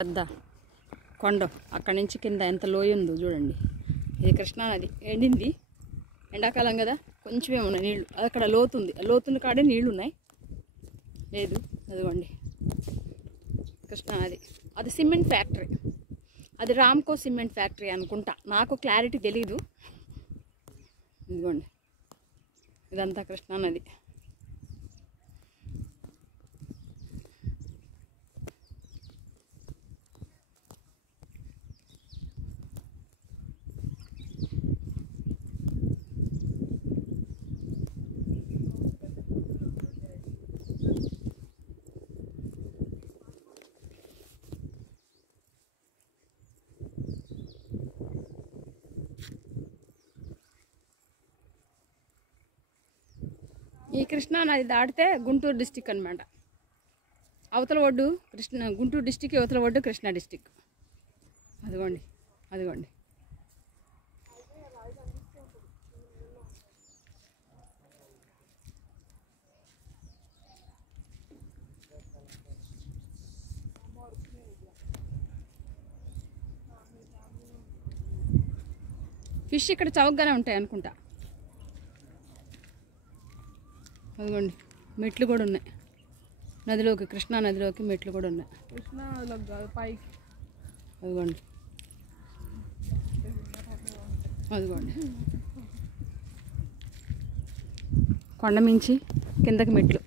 పెద్ద కొండ అక్కడి నుంచి కింద ఎంత లోయ ఉందో చూడండి. ఇది కృష్ణానది ఎండింది, ఎండాకాలం కదా, కొంచెమే ఉన్నాయి నీళ్ళు. అక్కడ లోతుంది, లోతున్న కాడే నీళ్ళు ఉన్నాయి. లేదు అదిగోండి కృష్ణానది. అది సిమెంట్ ఫ్యాక్టరీ, అది రామ్కో సిమెంట్ ఫ్యాక్టరీ అనుకుంటా, నాకు క్లారిటీ తెలీదు. ఇదిగోండి ఇదంతా కృష్ణానది. ఈ కృష్ణా నది దాటితే గుంటూరు డిస్టిక్ అనమాట. అవతల ఒడ్డు గుంటూరు డిస్టిక్, అవతల ఒడ్డు కృష్ణా డిస్టిక్. అదిగోండి అదిగోండి. ఫిష్ ఇక్కడ చౌకగానే ఉంటాయి అనుకుంటా. అదిగోండి మెట్లు కూడా ఉన్నాయి నదిలోకి, కృష్ణా నదిలోకి మెట్లు కూడా ఉన్నాయి. అదిగోండి అదిగోండి కొండ మించి కిందకి మెట్లు.